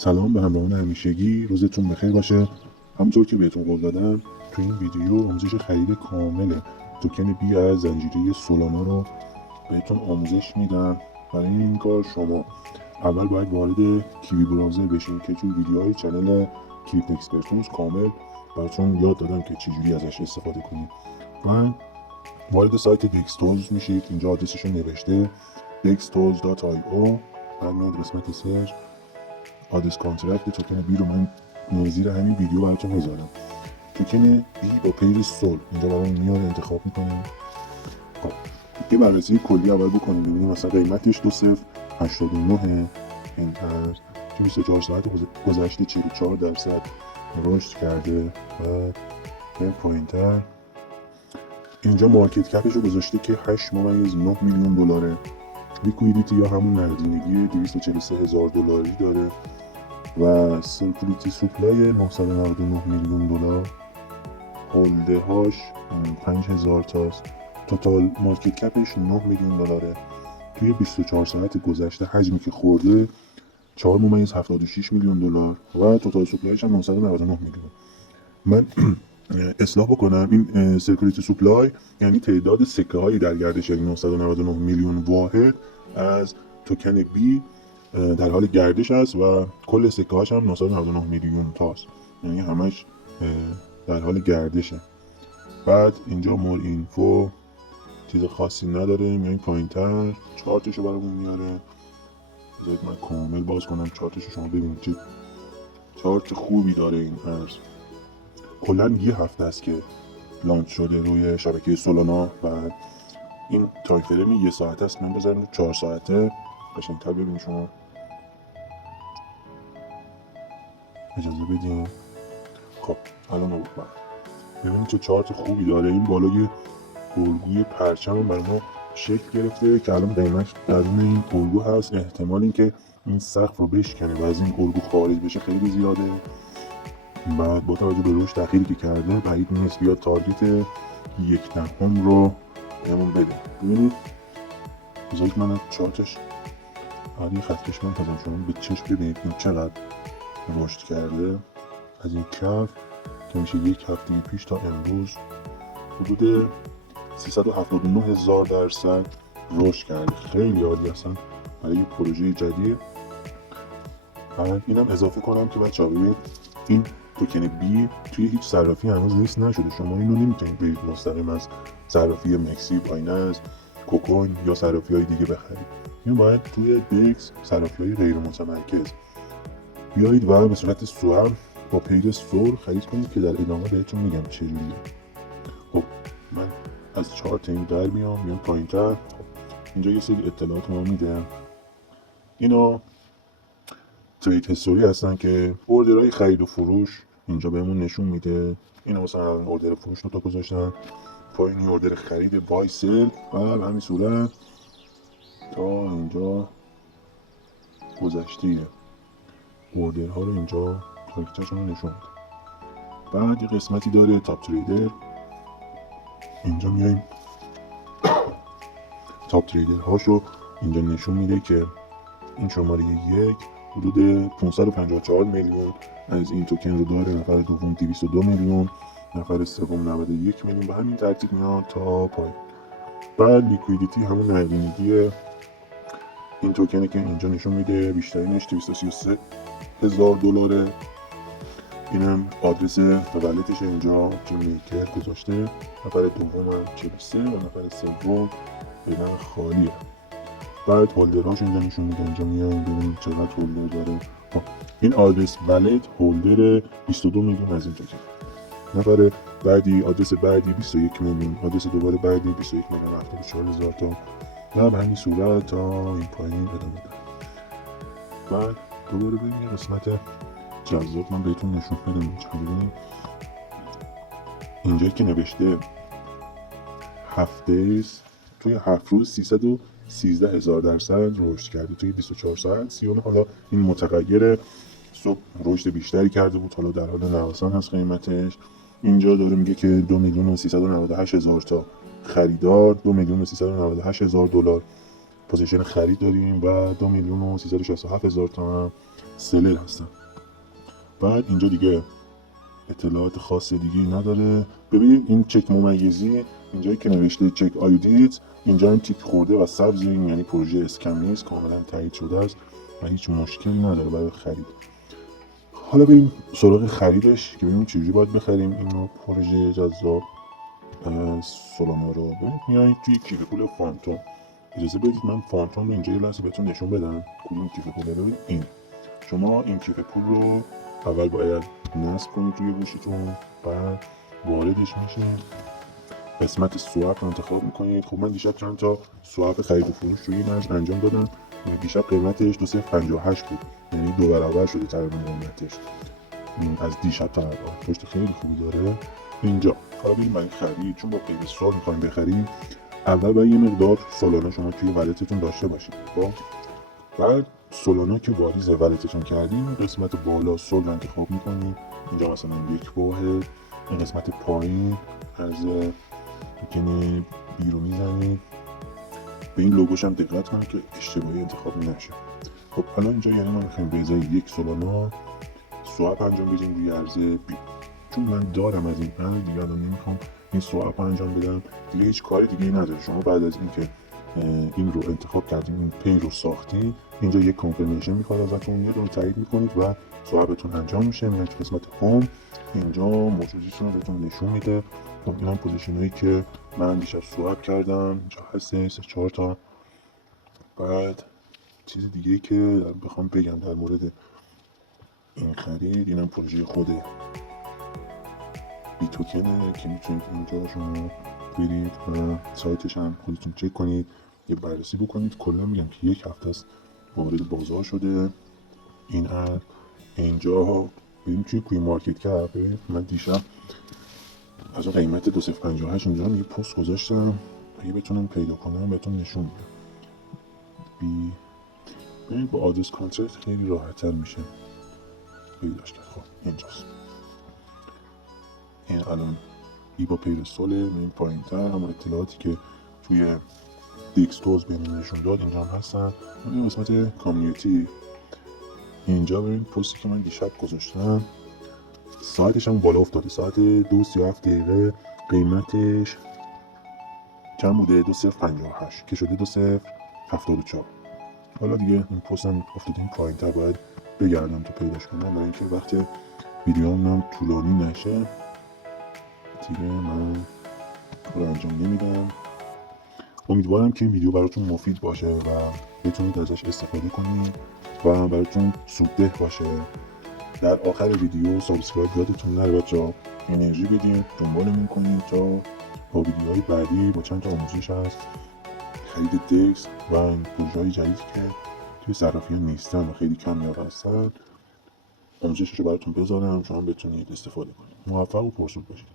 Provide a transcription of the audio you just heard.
سلام به همراهان همیشگی، روزتون بخیر باشه. همونطور که بهتون قول دادم تو این ویدیو آموزش خرید کامل توکن بی از زنجیره سولانا رو بهتون آموزش میدم. برای این کار شما اول باید وارد کیوی براوزر بشین که تو ویدیوهای چنل کریپتو اکسپرتونز کامل براتون یاد دادم که چجوری ازش استفاده کنید. و وارد سایت دکستولز میشید. اینجا آدرسش رو نوشته dextools.io. بعد میاد قسمت سرچ آدرس کانترکت توکن بی رو من زیر همین ویدیو براتون میذارم. توکن بی با پیر سول اینجا برای میاد انتخاب میکنیم. خب یه بررسی کلی اول بکنیم ببینیم مثلا قیمتش 2089 این ارز تو 24 ساعت گذشته 44% رشد کرده. و این پوینتر اینجا مارکت کپش رو گذاشته که 8.9 میلیون دلاره. لیکویدیتی یا همون نقدینگی 243,000 دلاری داره و سرکولیتی سوپلای 999 میلیون دلار. هولده هاش 5000 تاست. توتال مارکت کپش 9 میلیون دلاره. توی 24 ساعت گذشته حجمی که خورده 4.76 میلیون دلار و توتال سوپلایش هم 999 میلیون. من اصلاح بکنم، این سرکولیتی سوپلای یعنی تعداد سکه هایی در گردش، یعنی 999 میلیون واحد از توکن بی در حال گردش است و کل سکه هاش هم 999 میلیون تاست، یعنی همش در حال گردشه. بعد اینجا مور اینفو چیز خاصی نداره، یعنی پایینتر چارتشو برامون میاره. بذارید من کامل باز کنم چارتشو شما ببینید چه چارت خوبی داره این ارز. کلا یه هفته است که لانچ شده روی شبکه سولانا و این تایم فریم یه ساعت است. من بذارم 4 ساعته قشنگ‌تر ببینید شما. اجازه بدین. خب الان رو ببینید چه چارت خوبی داره. این بالای الگوی پرچم برای ما شکل گرفته که الان قیمت درون این الگو هست. احتمال اینکه این سقف رو بشکنه و از این الگو خارج بشه خیلی زیاده. بعد با توجه به رشد اخیری که کرده بعید نیست بیاد تارگت 0.1 رو بهمون بده. ببینید بذارید من چارتش عالی خطکش من تازم شما به چشم ببینید این چقدر رشد کرده از این کف که میشه یک هفته پیش تا امروز حدود 379,000% رشد کرده. خیلی عالی هستن برای یه پروژه جدید. بعد اینم اضافه کنم که بچه‌ها ببینید این توکن بی توی هیچ صرافی هنوز لیست نشده. شما اینو نمیتونید برید مستقیم از صرافی مکسی، بایننس، کوکوین یا صرافی های دیگه بخرید. این باید توی دکس صرافی های غیر متمرکز بیایید و به صورت سوام با پیر سول خرید کنید که در ادامه بهتون میگم چجوریه. خب من از چارت این در میام پایینتر. اینجا یه سری اطلاعات ما میده. اینا ترید هستوری هستن که اوردرهای خرید و فروش اینجا بهمون نشون میده. اینا مثلا اوردر فروش رو تا گذاشتن پایین، اوردر خرید بای سل و به همین صورت تا اینجا گذشته اوردرها رو اینجا تاریخچه‌شون رو نشون میده. بعد یه قسمتی داره تاپ تریدر. اینجا میایم تاپ تریدر هاشو اینجا نشون میده که این شماره 1 حدود 554 میلیون از این توکن رو داره، نفر دوم 202 میلیون، نفر سوم 91 میلیون. به همین ترتیب میاد تا پایین. بعد لیکویدیتی همون نقدینگی این توکنه که اینجا نشون میده، بیشترینش 233,000 دلاره. اینم آدرس ولتش اینجا جیمیکر گذاشته. نفر دوم هم 43 و نفر سوم فعلا خالیه. بعد هولدرهاش اینجا نشون میده. اینجا میایم ببینیم چقدر هولدر داره. این آدرس ولت هولدر 22 میلیون از این توکن. نفر بعدی آدرس بعدی 21 میلیون، آدرس دوباره بعدی 21 میلیون 74,000 تا و به همین صورت تا این پایین ادامه داره. بعد دوباره ببینیم قسمت جذاب من بهتون نشون بدم. ببینیم اینجا که نوشته هفته توی 7 روز 313,000% رشد کرده. توی 24 ساعت 30. حالا این متغیر صبح رشد بیشتری کرده بود، حالا در حال نوسان هست قیمتش. اینجا داره میگه که 2,398,000 تا خریدار، 2,398,000 دلار پوزیشن خرید داریم و 2,367,000 تا هم سلر هستن. بعد اینجا دیگه اطلاعات خاص دیگه نداره. ببینید این چک ممیزی اینجایی که نوشته چک آیدیت، اینجا این تیک خورده و سبز، این یعنی پروژه اسکم نیست، کاملا تایید شده است و هیچ مشکلی نداره برای خرید. حالا بریم سراغ خریدش که ببینیم چجوری باید بخریم اینو، پروژه جذاب سولانا رو. میایید توی کیف پول فانتوم. اجازه بدید من فانتوم رو اینجا یه لحظه بهتون نشون بدم کدوم کیف پوله. ببین این، شما این کیف پول رو اول باید نصب کنید روی گوشیتون، بعد واردش میشین، قسمت سواب رو انتخاب میکنید. خب من دیشب چند تا سواب خرید و فروش روی این انجام دادم. دیشب قیمتش 2058 بود، یعنی 2 برابر شده تقریبا قیمتش از دیشب تا الان. پشت خیلی خوبی داره اینجا. حالا بریم برای خرید، چون با غیر سال میخوایم بخریم، اول باید یه مقدار سولانا شما توی ولتتون داشته باشید. خب بعد سولانا که واریز ولتتون کردیم، قسمت بالا سول رو انتخاب میکنید. اینجا مثلا 1 واحد، این قسمت پایین از میکنه بی رو میزنید. به این لوگوش هم دقت کنید که اشتباهی انتخاب نشه. خب الان اینجا یعنی ما میخوایم به ازای 1 سولانا سواب انجام بدیم روی عرضه بی. چون من دارم از این عرض دیگه، الان نمیخوام این سواب انجام بدم دیگه، هیچ کار دیگه نداره. شما بعد از اینکه این رو انتخاب کردیم، این پی رو ساختیم، اینجا یک کانفرمیشن میخواد ازتون، یه دونه تایید میکنید و سوابتون انجام میشه. میاد تو قسمت هوم، اینجا موجودیتون رو بهتون نشون میده. خب این هم پوزیشن هایی که من دیشب سواب کردم اینجا هست، 3-4 تا. بعد چیز دیگه که بخوام بگم در مورد این خرید، اینم پروژه خوده بی توکنه که میتونید اینجا شما برید و سایتش هم خودتون چک کنید، یه بررسی بکنید. کلا میگم که 1 هفته است وارد بازار شده این ارز. اینجا بریم توی کوین مارکت کپ. من دیشب از اون قیمت 2058 اینجا هم یه پست گذاشتم، اگه بتونم پیدا کنم بهتون نشون میدم. ببینید با آدرس کانترکت خیلی راحت‌تر میشه پیداش کرد. خب اینجاست، این الان با پیرسوله. این پایین تر هم اطلاعاتی که توی دیکستوز بهمون نشون داد اینجا هم هستن. این قسمت کامیونیتی، اینجا ببین پستی که من دیشب گذاشتم، ساعتش هم بالا افتاده، ساعت 2:37 قیمتش چند بوده؟ 2058 که شده 2074. حالا دیگه این پست هم افتاده این پایین تر، باید بگردم تو پیداش کنم، برای اینکه وقت ویدیوام هم طولانی نشه دیگه من رو انجام نمیدم. امیدوارم که این ویدیو براتون مفید باشه و بتونید ازش استفاده کنید و براتون سودده باشه. در آخر ویدیو سابسکرایب یادتون نره بچه‌ها، انرژی بدین، دنبالمون کنید تا با ویدیوهای بعدی با چند تا آموزش هست، خرید دکس و این پروژه‌های جدیدی که توی صرافی‌ها نیستن و خیلی کمیاب هستن، آموزشش رو براتون بذارم شما بتونید استفاده کنید. موفق و پرسود باشید.